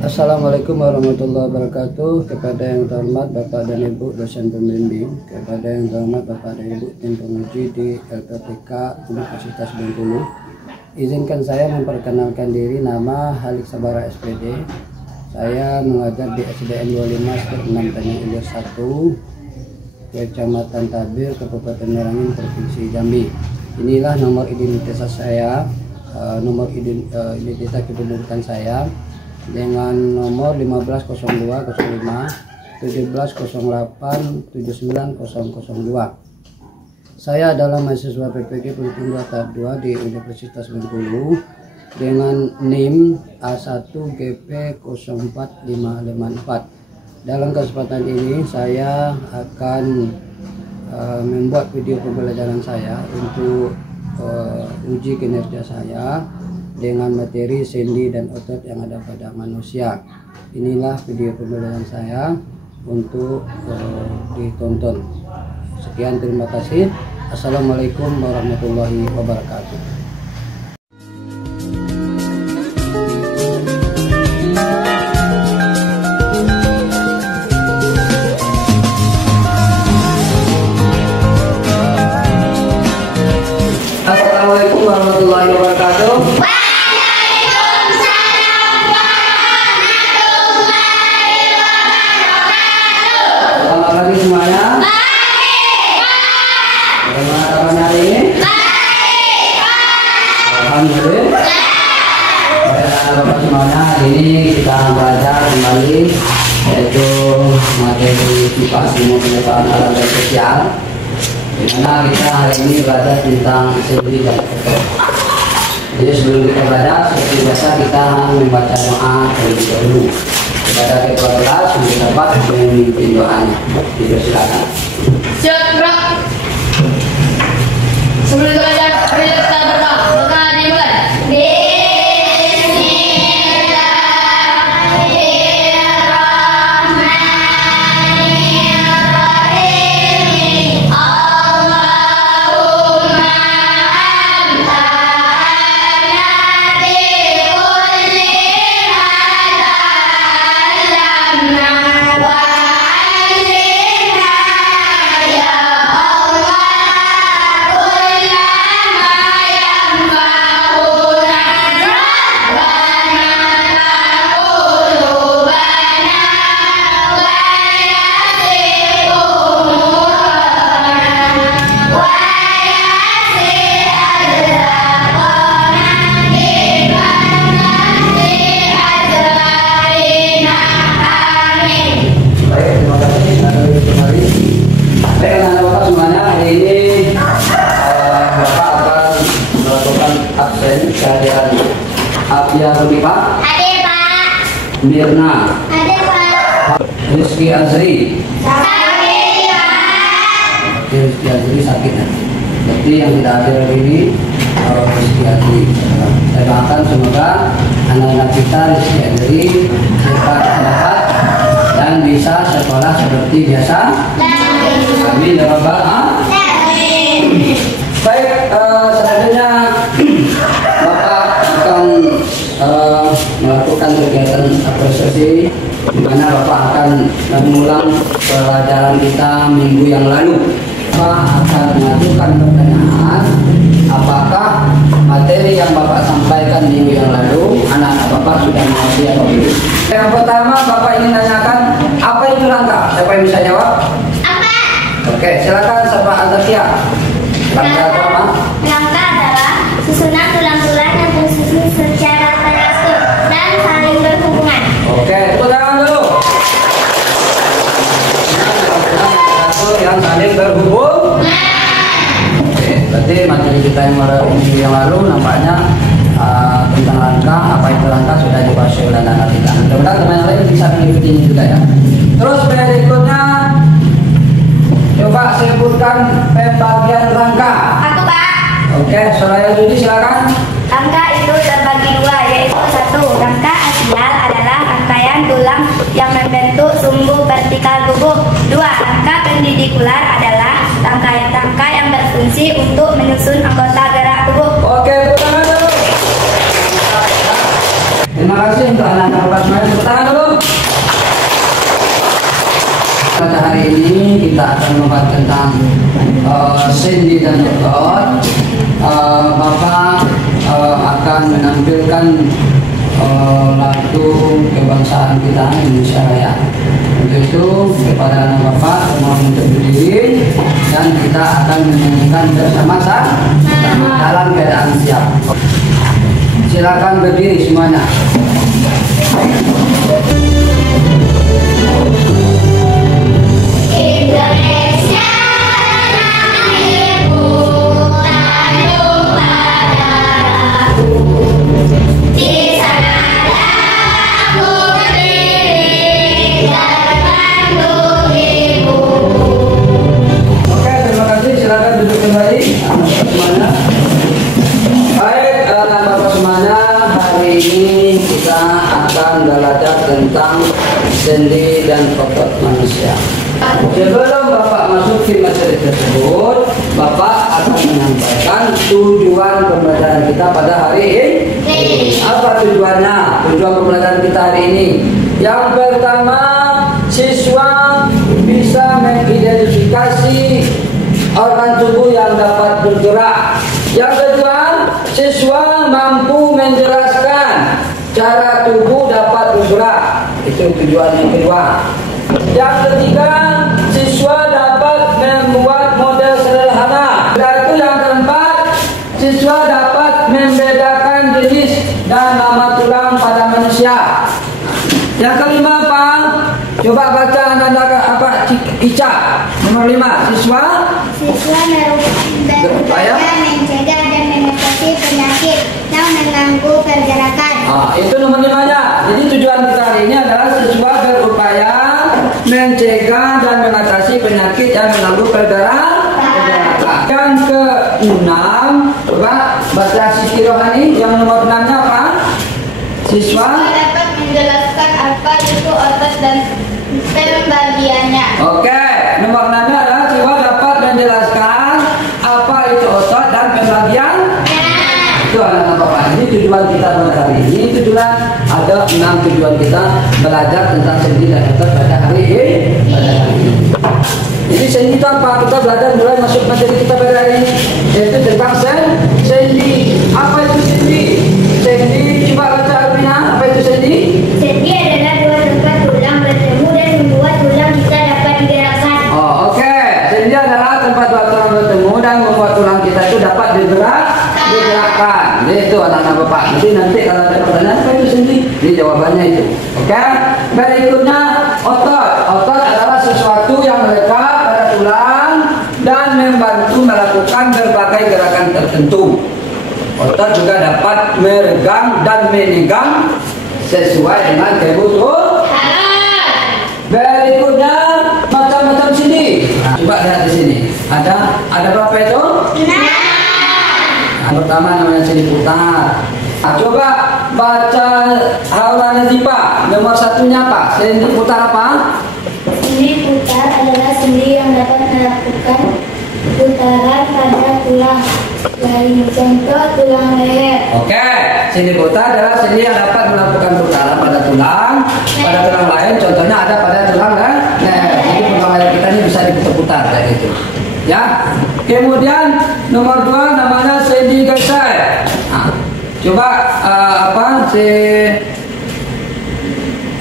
Assalamualaikum warahmatullahi wabarakatuh. Kepada yang terhormat Bapak dan Ibu dosen pembimbing, kepada yang terhormat Bapak dan Ibu tim penguji di LPTK Universitas Bengkulu, izinkan saya memperkenalkan diri. Nama Halik Sabara SPD. Saya mengajar di SDN 25 6 Tanjung Ilir 1, Kecamatan Tabir, Kabupaten Merangin, Provinsi Jambi. Inilah nomor identitas saya, nomor identitas kependudukan saya dengan nomor 150205 1708 79002. Saya adalah mahasiswa PPG Politik 2 tahap 2 di Universitas Bengkulu dengan NIM A1GP04554. Dalam kesempatan ini saya akan membuat video pembelajaran saya untuk uji kinerja saya dengan materi sendi dan otot yang ada pada manusia. Inilah video pembelajaran saya untuk ditonton. Sekian, terima kasih. Assalamualaikum warahmatullahi wabarakatuh. Assalamualaikum warahmatullahi wabarakatuh. Selamat pagi semuanya. Bagaimana kabarnya hari ini? Alhamdulillah. Bapak semuanya, hari ini kita belajar kembali yaitu materi sifat ilmu pengetahuan alam dan sosial, di mana kita hari ini belajar tentang sendi dan otot. Jadi sebelum kita belajar, seperti biasa kita membaca doa terlebih dahulu kepada ketua kelas untuk dapat memimpin doanya. Silakan. Siap, sebelum belajar, mari kita berdoa. Doa dimulai. Abia Rubipa, ada Pak. Mirna, Ada Pak. Rizky Azri, Sakit Pak. Rizky Azri sakit ya. Berarti yang tidak hadir hari ini Rizky Azri. Saya doakan semoga anak-anak kita Rizky Azri cepat dapat dan bisa sekolah seperti biasa. Amin ya rabbal alamin. Baik, selanjutnya Bapak akan melakukan kegiatan apresiasi, di mana Bapak akan mengulang pelajaran kita minggu yang lalu. Bapak akan mengajukan pertanyaan apakah materi yang Bapak sampaikan minggu yang lalu anak-anak Bapak sudah mengerti atau belum. Yang pertama Bapak ingin tanyakan, apa itu langkah? Siapa yang bisa jawab? Apa? Oke, silakan Bapak Azakia. Langkah apa? Langkah adalah susunan tulang-tulang yang tersusun secara teratur dan saling berhubungan. Oke, tepuk tangan dulu. Yang saling berhubung. Oke, berarti materi kita yang lalu nampaknya tentang langkah, apa itu langkah sudah dikuasai oleh anak kita. Mudah-mudahan teman lain bisa mengikuti ini juga ya. Terus berikutnya coba sebutkan pembagian langkah. Aku Pak. Oke, Soraya Judi silakan. Langkah itu terbagi dua, yaitu satu, rangka aksial adalah rangkaian tulang yang membentuk sumbu vertikal tubuh. Dua, rangka pendidikular adalah rangkaian-rangka yang berfungsi untuk menyusun anggota gerak tubuh. Oke, tangan dulu. Terima kasih untuk anak-anak Bapak semuanya. ini kita akan membahas tentang sendi dan otot. Bapak akan menampilkan lagu kebangsaan kita Indonesia Raya. Untuk itu kepada anak Bapak mohon untuk berdiri dan kita akan menyanyikan bersama-sama dalam keadaan siap. Silakan berdiri semuanya. Indonesia lahirku, tanjung padaku. Di sanalah aku berdiri, terpanggung ibu. Oke, terima kasih. Silakan duduk kembali. Semuanya. Baik, Bapak semuanya, hari ini kita akan belajar tentang sendi dan otot manusia. Sebelum Bapak masuk ke materi tersebut, Bapak akan menyampaikan tujuan pembelajaran kita pada hari ini. Apa tujuannya? Tujuan pembelajaran kita hari ini. Yang pertama, siswa bisa mengidentifikasi organ tubuh yang dapat bergerak. Yang kedua, siswa mampu menjelaskan cara tubuh dapat bergerak. Itu tujuan yang kedua. Yang ketiga, siswa dapat membuat model sederhana. Dan itu yang keempat, siswa dapat membedakan jenis dan nama tulang pada manusia. Yang kelima apa? Coba baca anda apa? Ica. Nomor 5, siswa berupaya mencegah dan mengatasi penyakit yang mengganggu pergerakan. Itu nomor 5-nya. Jadi tujuan kita hari ini adalah siswa berupaya mencegah dan mengatasi penyakit yang mengganggu pergerakan. Yang ke-6, coba baca Siti Rohani. Yang nomor 6-nya apa? Siswa dapat menjelaskan apa itu otot dan pembagiannya. Oke, nomor 6-nya adalah siswa dapat menjelaskan apa itu otot dan pembagian. Itu anak Bapak. Ini tujuan kita pada hari ini. Tujuan ada 6 tujuan kita belajar tentang sendi dan otot pada hari ini. Jadi sendi itu apa? Kita belajar mulai masuk materi kita pada hari ini, yaitu tentang sendi. Apa itu sendi? Sendi, coba baca artinya. Apa itu sendi? Sendi adalah dua tempat tulang bertemu dan membuat tulang kita dapat digerakkan. Oke. Sendi adalah tempat dua tulang bertemu dan membuat tulang kita itu dapat digerakkan. Itu anak-anak Bapak. Nanti kalau ada pertanyaan apa itu sendi, ini jawabannya itu. Oke. Berikutnya otot. Otot adalah sesuatu yang melekat pada tulang dan membantu melakukan berbagai gerakan tertentu. Otot juga dapat meregang dan menegang sesuai dengan kebutuhan. Berikutnya macam-macam sendi. Coba lihat di sini. Ada berapa itu? Pertama namanya sendi putar. Coba baca halaman Nazifa. Nomor 1-nya apa? Sendi putar apa? Sendi putar adalah sendi yang dapat melakukan putaran pada tulang lain. Contoh tulang leher. Oke, sendi putar adalah sendi yang dapat melakukan putaran pada tulang lain. Contohnya ada pada tulang leher. Jadi tulang leher kita ini bisa diputar-putar kayak gitu. Ya. Kemudian nomor 2 namanya sendi geser. Coba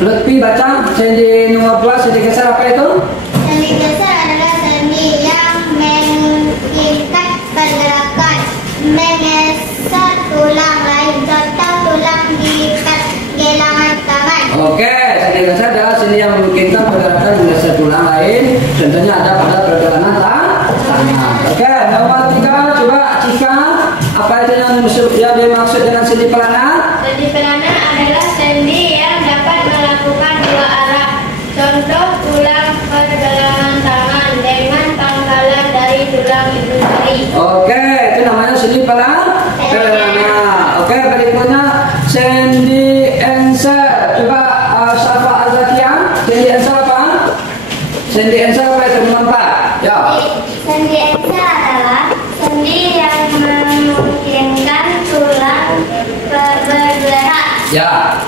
Lutfi baca sendi nomor 2, sendi geser apa itu? Sendi geser adalah sendi yang memungkinkan pergerakan menggeser tulang lain. Contoh tulang gigitan gelangan tangan. Oke, sendi geser adalah sendi yang memungkinkan pergerakan menggeser tulang lain. Contohnya ada pada pergelangan tangan. Oke, nomor 3 coba Cika. Apa itu yang dimaksud dengan sendi pelana? Sendi pelana adalah sendi yang dapat melakukan dua arah. Contoh tulang pergelangan tangan dengan pangkalan dari tulang itu sendiri. Oke, itu namanya sendi pelana. Oke, berikutnya sendi enser. Coba Syafa Azakia, sendi enser apa? Sendi enser apa itu? Nomor 4. Ya. Sendi enser adalah sendi yang memungkinkan tulang bergerak. Ya.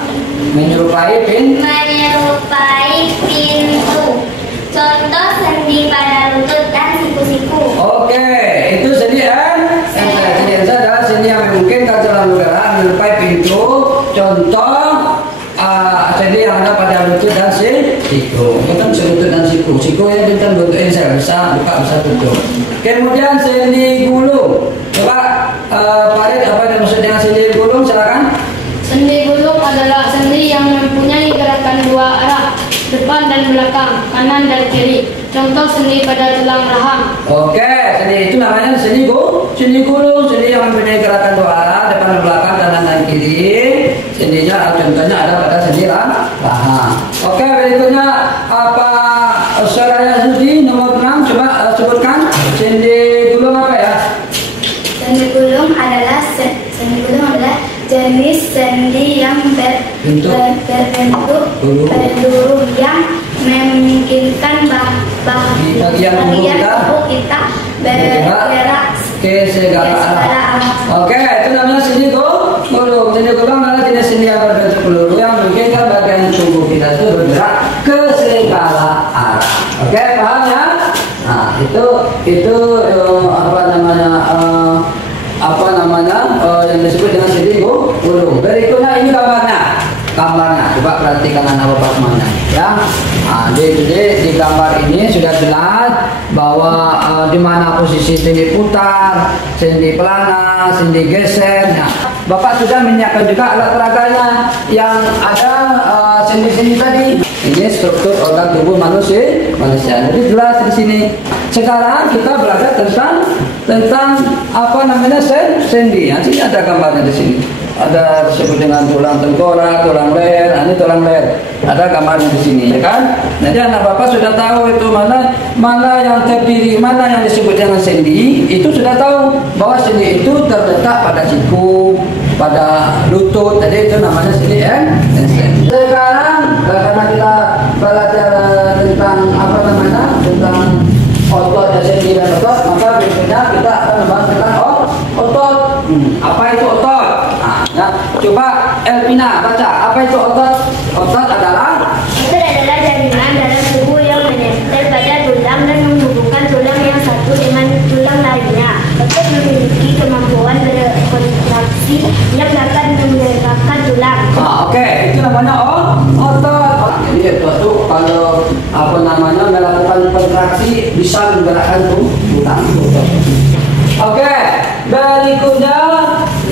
Menyerupai pintu. Contoh sendi pada lutut dan siku-siku. Oke, itu sendi sendi adalah sendi yang memungkinkan dalam bergerak menyerupai pintu. Contoh sendi yang ada pada lutut dan siku. Itu kan lutut dan siku. Siku ya tentang bentuknya saya bisa buka bisa tutup. Kemudian sendi gulung. Coba Farid apa yang maksud dengan sendi gulung? Silakan. Sendi gulung adalah sendi yang mempunyai gerakan dua arah, depan dan belakang, kanan dan kiri. Contoh sendi pada tulang rahang. Oke, sendi itu namanya sendi gulung, sendi yang mempunyai gerakan dua arah, depan dan belakang, kanan dan kiri. Sendinya contohnya ada pada sendi rahang. Oke, berikutnya apa Saudara Zudi nomor 6 coba sebutkan sendi gulung apa ya? Sendi gulung adalah jenis sendi yang berbentuk peluru yang memungkinkan bagian tubuh kita bergerak ke segala arah. Oke, itu namanya sendi gulung. Sendi gulung adalah jenis sendi yang berbentuk peluru yang memungkinkan bagian tubuh kita itu bergerak ke segala arah. Oke, paham ya? Nah, itu yang disebut dengan sendi gulung. Berikutnya ini gambarnya. Coba perhatikan anak bapak semuanya ya. Di gambar ini sudah jelas bahwa di mana posisi sendi putar, sendi pelana, sendi geser. Nah, bapak sudah menyiapkan juga alat peraganya yang ada sendi-sendi tadi. Ini struktur organ tubuh manusia. Jadi jelas di sini. Sekarang kita belajar tentang apa namanya sendi. Nah, sini ada gambarnya di sini. Ada disebut dengan tulang tengkorak, tulang leher, ini tulang leher. Ada gambarnya di sini, ya kan? Jadi anak bapak sudah tahu itu mana yang terdiri, mana yang disebut dengan sendi. Itu sudah tahu bahwa sendi itu terletak pada siku, pada lutut. Jadi itu namanya sendi. Sekarang karena kita belajar tentang otot dan sendi dan otot, maka berikutnya kita akan membahas tentang otot. Apa itu otot? Ya, coba Elvina baca, apa itu otot? Otot adalah jaringan dalam tubuh yang menempel pada tulang dan menghubungkan tulang yang satu dengan tulang lainnya. Otot memiliki kemampuan berkontraksi yang dapat menggerakkan tulang. Oke, itu namanya otot. Jadi otot itu kalau melakukan kontraksi bisa menggerakkan tulang. Oke, berikutnya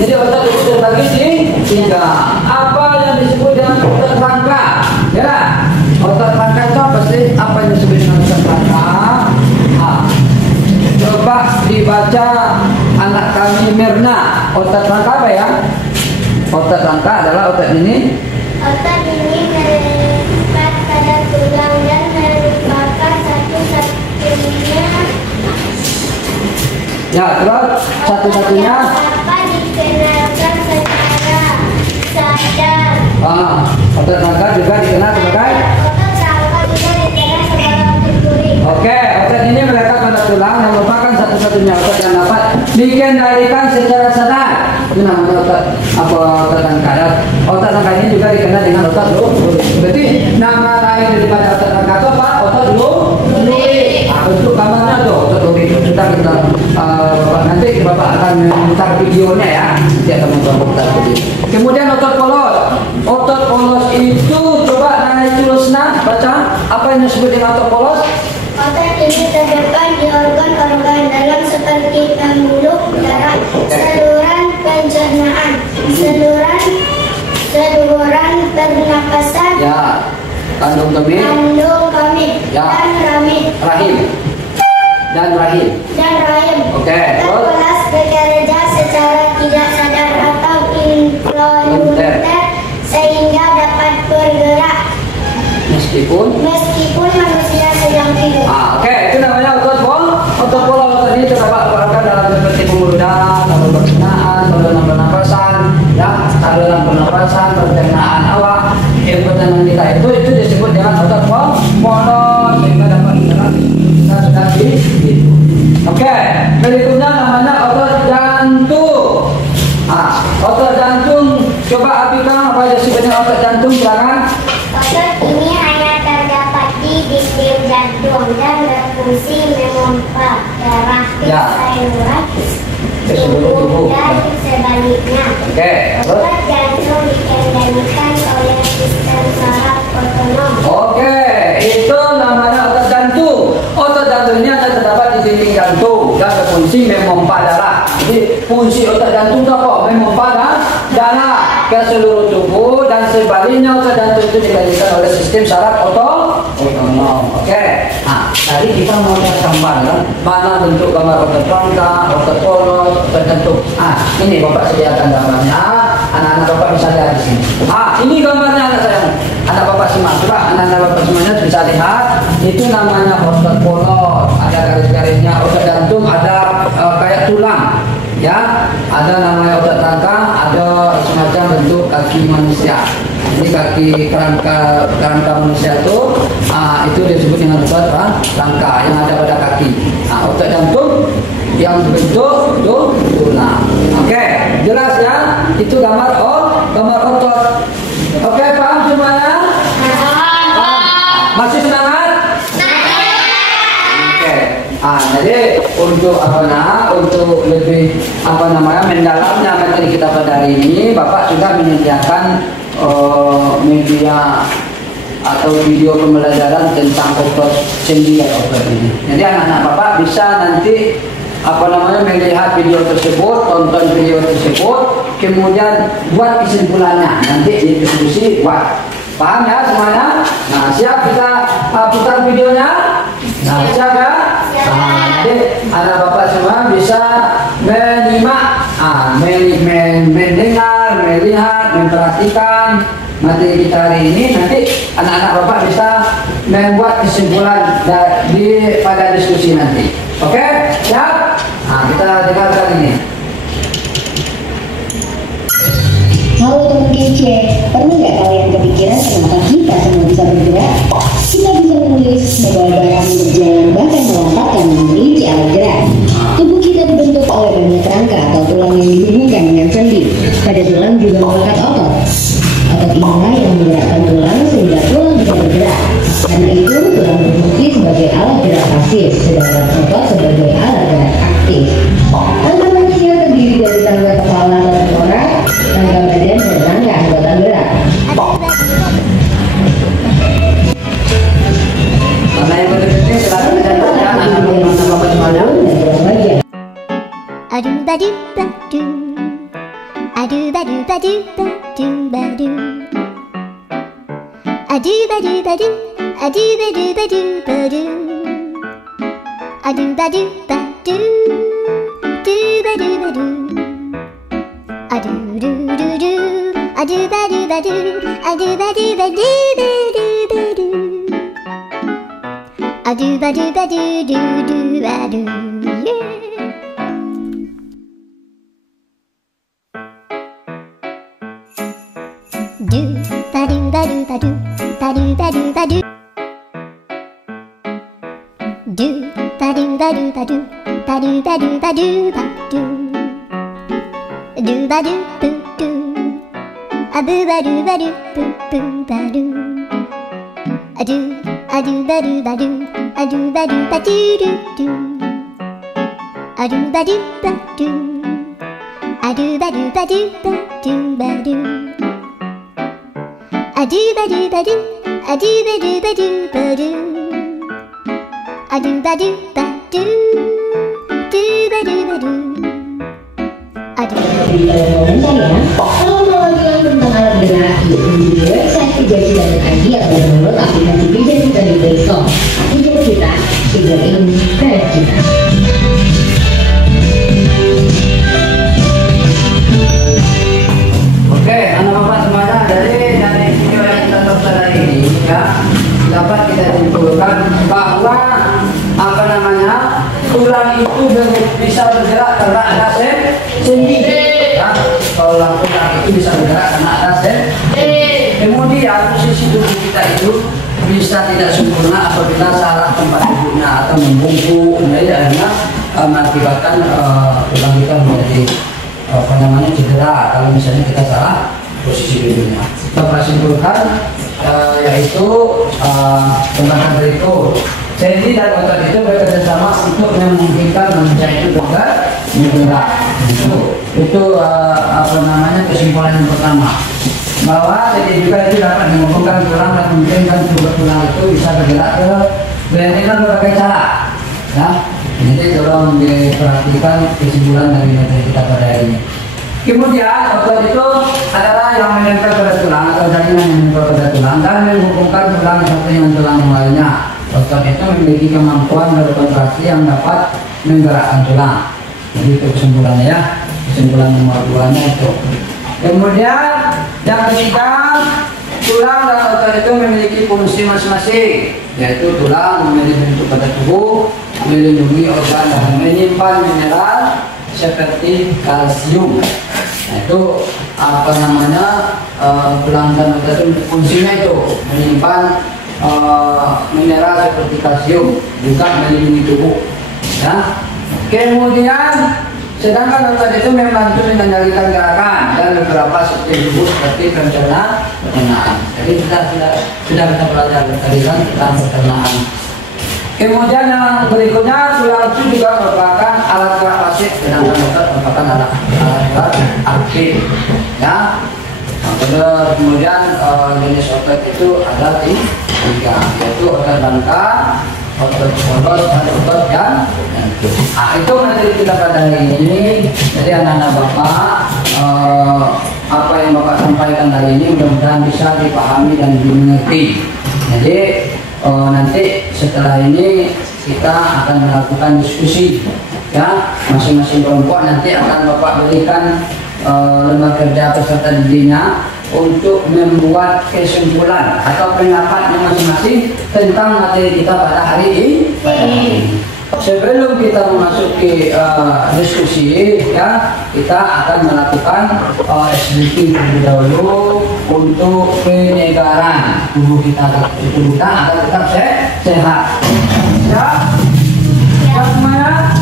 jadi otot itu terbagi di 3. Apa yang disebut dengan otot rangka? Ya, otot rangka itu apa sih? Apa yang disebut dengan otot rangka? Coba dibaca anak kami Mirna. Otot rangka apa ya? Otot rangka adalah otot ini. Otot ini mengikat pada tulang dan merupakan satu-satunya. Ya, terus satu-satunya dapat dikenalkan secara sadar. Otot rangka juga dikenal sebagai Otot rangka juga dikenal sebagai otot duri. Oke, otot ini melekat pada tulang yang merupakan satu-satunya otot yang dapat dikendalikan secara sadar. Itu namanya otot rangka. Otot rangka ini juga dikenal dengan otot duri. Berarti nama lain daripada otot rangka itu apa? Otot duri. Bentuk gambarnya tuh otot duri. Nanti bapak akan memutar videonya ya. Nanti akan memutar video. Kemudian otot polos. Otot polos itu coba Nana Julusna baca apa yang disebut dengan otot polos? Otot ini terdapat di organ-organ dalam seperti pembuluh darah, saluran pencernaan, saluran pernapasan, Ya, kandung kemih, ya, dan rahim. Oke, Otot terus polos bekerja secara tidak sadar atau involunter sehingga dapat bergerak meskipun manusia sedang tidur. Oke, itu namanya otot polos. Otot ini terdapat organ dalam seperti pembuluh darah, saluran pencernaan, saluran pernapasan, ya, saluran pernapasan, pencernaan awak, pernapasan kita itu disebut dengan otot polos sehingga dapat bergerak. Kita sudah di. Oke, berikutnya namanya otot jantung. Otot jantung, coba Abika apa yang disebut dengan otot jantung, silakan. Otot ini hanya terdapat di dinding jantung jantung dan berfungsi memompa darah ke Ya. saluran Ke seluruh tubuh. dan sebaliknya. Oke, terus? Otot jantung dikendalikan oleh sistem saraf otonom. Oke, itu namanya otot jantung. Otot jantungnya terdapat di dinding jantung dan berfungsi memompa darah. Jadi fungsi otot jantung itu apa? Memompa darah ke seluruh tubuh dan sebaliknya otot jantung itu dikendalikan oleh sistem saraf otonom. Oke. Nah, tadi kita mau lihat gambar kan? Mana bentuk gambar otot rangka, otot polos, otot jantung. Ini Bapak sediakan gambarnya. Anak-anak Bapak bisa lihat di sini. Ini gambarnya anak sayang. Anak Bapak simak, coba anak-anak Bapak semuanya bisa lihat. Itu namanya otot polos. Ada garis-garisnya. Otot jantung ada kayak tulang. Ya, ada namanya otot rangka, ada semacam bentuk kaki manusia. Ini kaki kerangka manusia itu disebut dengan otot rangka yang ada pada kaki. Otot jantung yang bentuk tulang. Oke, jelas ya? Itu gambar otot. Oke, paham semuanya? Masih semangat? Oke. Jadi untuk untuk lebih mendalamnya materi kita pada hari ini, Bapak sudah menyediakan media atau video pembelajaran tentang otot sendi dan otot ini. Jadi anak-anak Bapak bisa nanti melihat video tersebut, tonton video tersebut, kemudian buat kesimpulannya. Nanti diskusi buat. Paham ya semuanya? Nah, siap kita putar videonya? Nah, siap ya? Jadi anak Bapak semua bisa menyimak, mendengar, melihat, memperhatikan materi kita hari ini. Nanti anak-anak Bapak bisa membuat kesimpulan pada diskusi nanti. Oke? Siap? Nah, kita dengarkan ini. Halo teman kece, pernah nggak kalian kepikiran kenapa kita semua bisa bergerak? Kita bisa menulis, membawa barang, berjalan, bahkan melompat dan memiliki alat gerak. Tubuh kita dibentuk oleh banyak rangka atau tulang yang dihubungkan dengan sendi. Pada tulang juga melekat otot. Otot inilah yang menggerakkan tulang sehingga tulang bisa bergerak. Karena itu, tulang berfungsi sebagai alat gerak pasif, sedangkan otot sebagai alat gerak aktif. Rangka manusia terdiri dari rangka kepala atau tengkorak, rangka badan dan rangka anggota gerak. Karena yang berikutnya silakan dicatat ya anak-anak Bapak semuanya. Adu badu badu, adu badu badu badu badu, adu badu badu, adu badu badu badu, adu badu badu, do badu badu, adu do do do, adu badu badu, adu badu badu badu badu, adu badu badu do do badu, yeah. Do ba do ba do ba do ba do ba do ba do. Do ba do ba do ba do ba do ba do ba do ba do. Do ba do boo do. A boo ba do ba do boo boo ba do. A do ba do ba do a do ba do ba do do do. A do ba do ba do. A do ba do ba do ba do ba do. Adu badu badu, adu badu badu badu, adu badu badu, do badu badu, adu. Komentar ya. Kalau mau lihat tentang alat gerak, yuk kunjungi website Kejati.id atau download aplikasi Kejati dari Play Store. Kejati kita, Kejati ini, kreatif kita. Oke, anak Bapak semuanya, dari video yang kita tonton hari ini ya, dapat kita simpulkan bahwa tulang itu bisa bergerak karena ada sendi. Ya, kalau tulang itu bisa bergerak karena ada sendi. Kemudian posisi tubuh kita itu bisa tidak sempurna apabila salah tempat duduknya atau membungkuk, akhirnya mengakibatkan tulang kita menjadi cedera kalau misalnya kita salah posisi duduknya. Kita simpulkan yaitu tindakan berikut Sendi dan otot itu bekerja sama untuk memungkinkan manusia itu bergerak. Itu apa namanya, kesimpulan yang pertama. Bahwa sendi juga itu dapat mengumpulkan tulang dan memungkinkan tulang itu bisa bergerak ke berbagai cara. Ya, jadi tolong diperhatikan kesimpulan dari materi kita pada hari ini. Kemudian otot itu adalah yang menempel pada tulang atau jaringan yang menempel pada tulang dan menghubungkan tulang satu dengan tulang yang lainnya. Otot itu memiliki kemampuan berkontraksi yang dapat menggerakkan tulang. Jadi itu kesimpulannya ya, kesimpulan nomor 2-nya itu. Kemudian yang ketiga, tulang dan otot itu memiliki fungsi masing-masing, yaitu tulang memiliki bentuk pada tubuh, melindungi organ dan menyimpan mineral seperti kalsium. Nah, itu apa namanya, tulang dan otot itu fungsinya itu menyimpan mineral seperti kalsium, juga melindungi tubuh. Ya. Kemudian sedangkan otot itu membantu mengendalikan gerakan dan beberapa sistem tubuh seperti pencernaan. Jadi sudah kita pelajari tadi kan tentang pencernaan. Kemudian yang berikutnya, tulang itu juga merupakan alat gerak pasif, sedangkan otot merupakan alat gerak aktif. Ya. Kemudian jenis otot itu ada 3, yaitu otot rangka, otot poros, dan otot jantung. Nah, itu materi kita pada hari ini. Jadi anak-anak Bapak, apa yang Bapak sampaikan hari ini mudah-mudahan bisa dipahami dan dimengerti. Jadi nanti setelah ini kita akan melakukan diskusi, ya, masing-masing kelompok nanti akan Bapak berikan lembaga kerja peserta didiknya untuk membuat kesimpulan atau pendapatnya masing-masing tentang materi kita pada hari ini. Sebelum kita memasuki diskusi, ya, kita akan melakukan SBT terlebih dahulu untuk penyegaran tubuh kita agar tetap sehat. Ya, ya semuanya.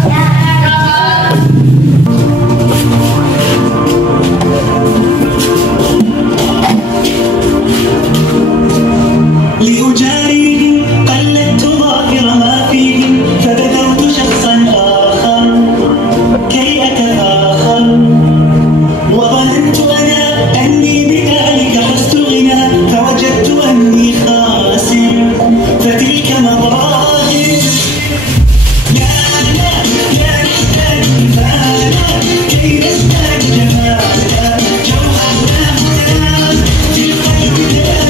لأجاريهم قلدت ظاهر ما فيهم فبدأت شخصا آخر كي أتفاخر وظننت أنا أني بذلك حزت غنى فوجدت أني خاسر فتلك مظاهر لا لا لا نحتاج مثالا كي نزداد جمالا جوهرنا هنا في القلب لا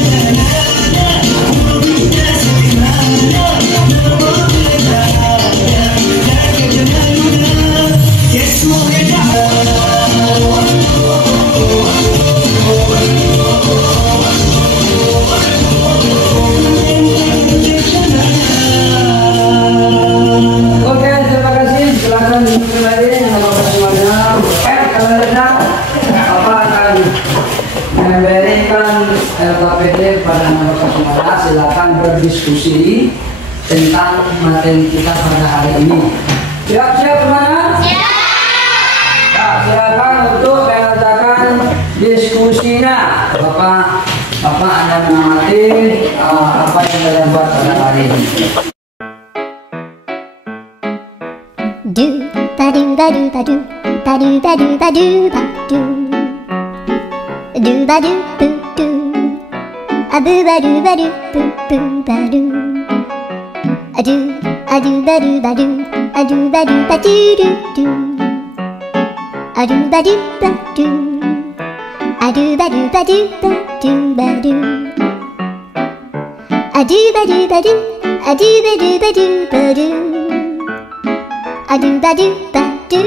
silakan berdiskusi tentang materi kita pada hari ini. Siap-siap kemana? Siap. Nah, silakan untuk mengadakan diskusinya. Bapak Anda mengamati apa yang kalian buat pada hari ini. Do ba do ba do ba do ba do ba do ba do ba do do ba do boo do a boo ba do ba do boo boo ba do a do ba do ba do a do ba do ba do do do a do ba do ba do a do ba do ba do ba do ba do a do ba do ba do a do ba do ba do ba do adu badu badu.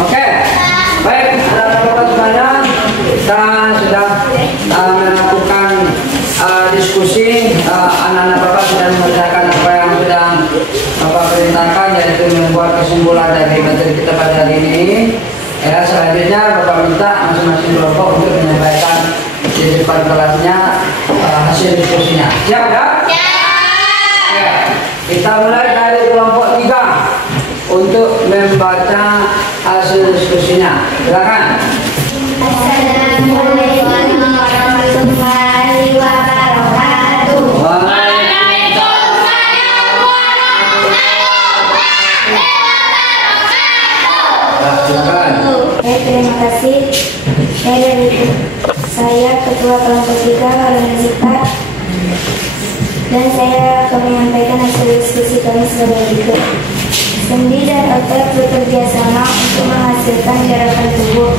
Oke, baik, saudara-saudara sekalian, kita sudah melakukan diskusi. Anak-anak Bapak sudah mengerjakan apa yang sudah Bapak perintahkan, yaitu membuat kesimpulan dari materi kita pada hari ini. Ya, selanjutnya Bapak minta masing-masing kelompok untuk menyampaikan di depan kelasnya hasil diskusinya. Siap ya? Siap. Ya, kita mulai dari kelompok 3 untuk membaca hasil diskusinya. Silakan. Assalamualaikum warahmatullahi wabarakatuh. Waalaikumsalam kelompok 3 Karolina, dan saya akan menyampaikan hasil diskusi kami sebagai berikut. Sendi dan otot bekerja sama untuk menghasilkan gerakan tubuh.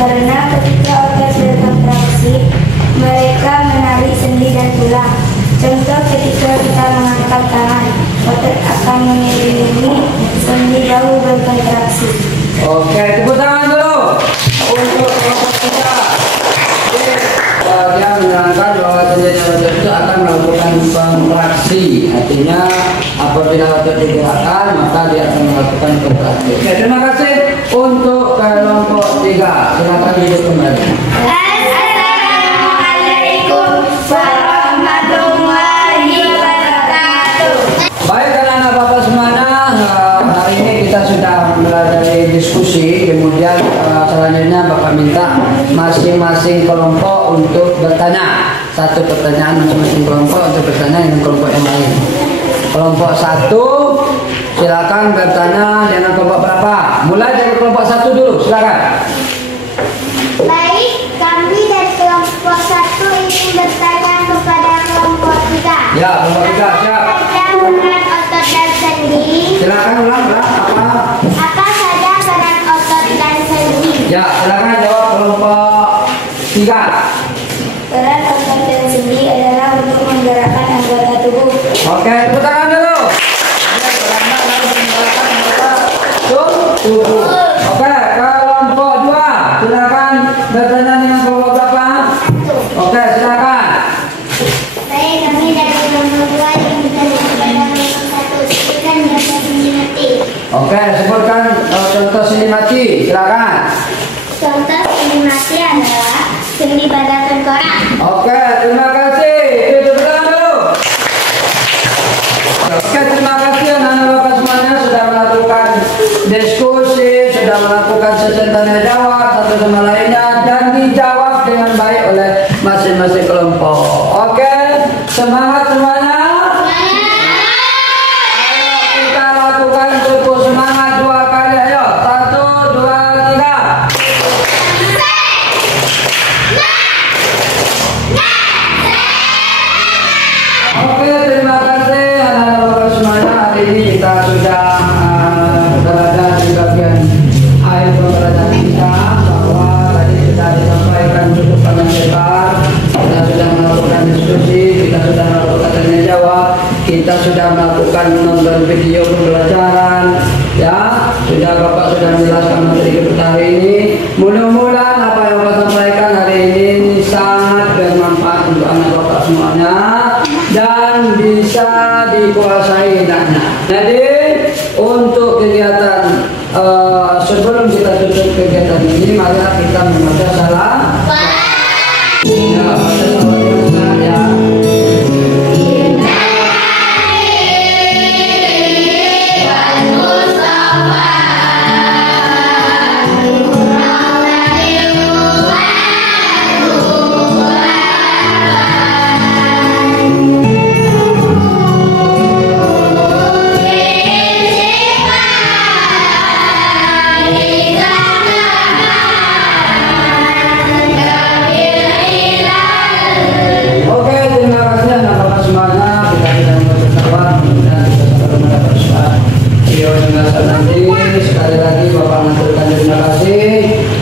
Karena ketika otot berkontraksi, mereka menarik sendi dan tulang. Contoh, ketika kita mengangkat tangan, otot akan mengiringi sendi bahu berkontraksi. Oke, tepuk tangan dulu untuk kelompok kita. Dia menerangkan bahwa sendi dan otot itu akan melakukan kontraksi. Artinya apabila otot digerakkan, maka dia akan melakukan kontraksi. Oke, terima kasih untuk kelompok 3. Silakan duduk kembali. Assalamualaikum warahmatullahi wabarakatuh. Baik, anak-anak Bapak semuanya, hari ini kita sudah belajar diskusi. Kemudian selanjutnya Bapak minta masing-masing kelompok untuk bertanya. Satu pertanyaan masing-masing kelompok untuk bertanya dengan kelompok yang lain. Kelompok 1 silakan bertanya dengan kelompok berapa? Mulai dari kelompok 1 dulu, silakan. Baik, kami dari kelompok 1 ingin bertanya kepada kelompok 3. Ya, kelompok 3 siap. Peran otot dan sendi. Silakan ulang, apa? Apa saja peran otot dan sendi? Ya, silakan jawab kelompok 3. Peran otot dan sendi adalah untuk menggerakkan anggota tubuh. Oke, tepuk tangan dulu. Tubuh. Oke, kelompok 2 silakan bertanya dengan kelompok berapa? Oke, silakan. Baik, kami dari kelompok 2 ingin bertanya kepada kelompok 1. Sebutkan contoh sendi mati. Oke, sebutkan contoh sendi mati. Silakan. Contoh sendi mati adalah sendi pada tengkorak. Oke, terima kasih. Tepuk tangan dulu. Oke, terima kasih anak-anak Bapak semuanya sudah melakukan diskusi, sudah melakukan sesi tanya jawab satu sama lainnya dan dijawab dengan baik oleh masing-masing kelompok. Oke, semangat semuanya. Ayo kita lakukan cukup semangat 2 kali. Ayo, 1, 2, 3. Oke, terima kasih anak-anak Bapak semuanya. Hari ini kita sudah berada di bagian akhir pembelajaran kita, bahwa tadi sudah disampaikan cukup panjang lebar. Kita sudah melakukan diskusi, kita sudah melakukan tanya jawab, kita sudah melakukan nonton video pembelajaran, ya. Sudah Bapak sudah menjelaskan materi kita hari ini. Mudah-mudahan apa yang Bapak sampaikan hari ini sangat bermanfaat untuk anak Bapak semuanya dan bisa dikuasai hendaknya. Jadi untuk kegiatan sebelum kita tutup kegiatan ini, mari kita membaca salam. Ya, baca salam ya. Oke, terima kasih anak-anak semuanya. Kita sudah bersahabat dan kita sudah mendapat video penjelasan nanti. Sekali lagi Bapak mengaturkan terima kasih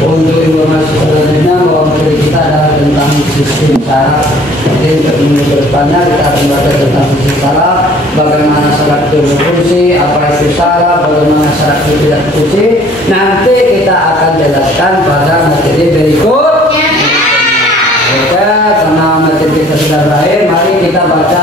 untuk informasi selanjutnya bahwa materi kita adalah tentang sistem saraf. Jadi untuk minggu depannya kita akan belajar tentang sistem saraf, bagaimana saraf itu berfungsi, apa itu saraf, bagaimana saraf itu tidak berfungsi. Nanti kita akan jelaskan pada materi berikut. Oke, karena materi kita sudah berakhir, mari kita baca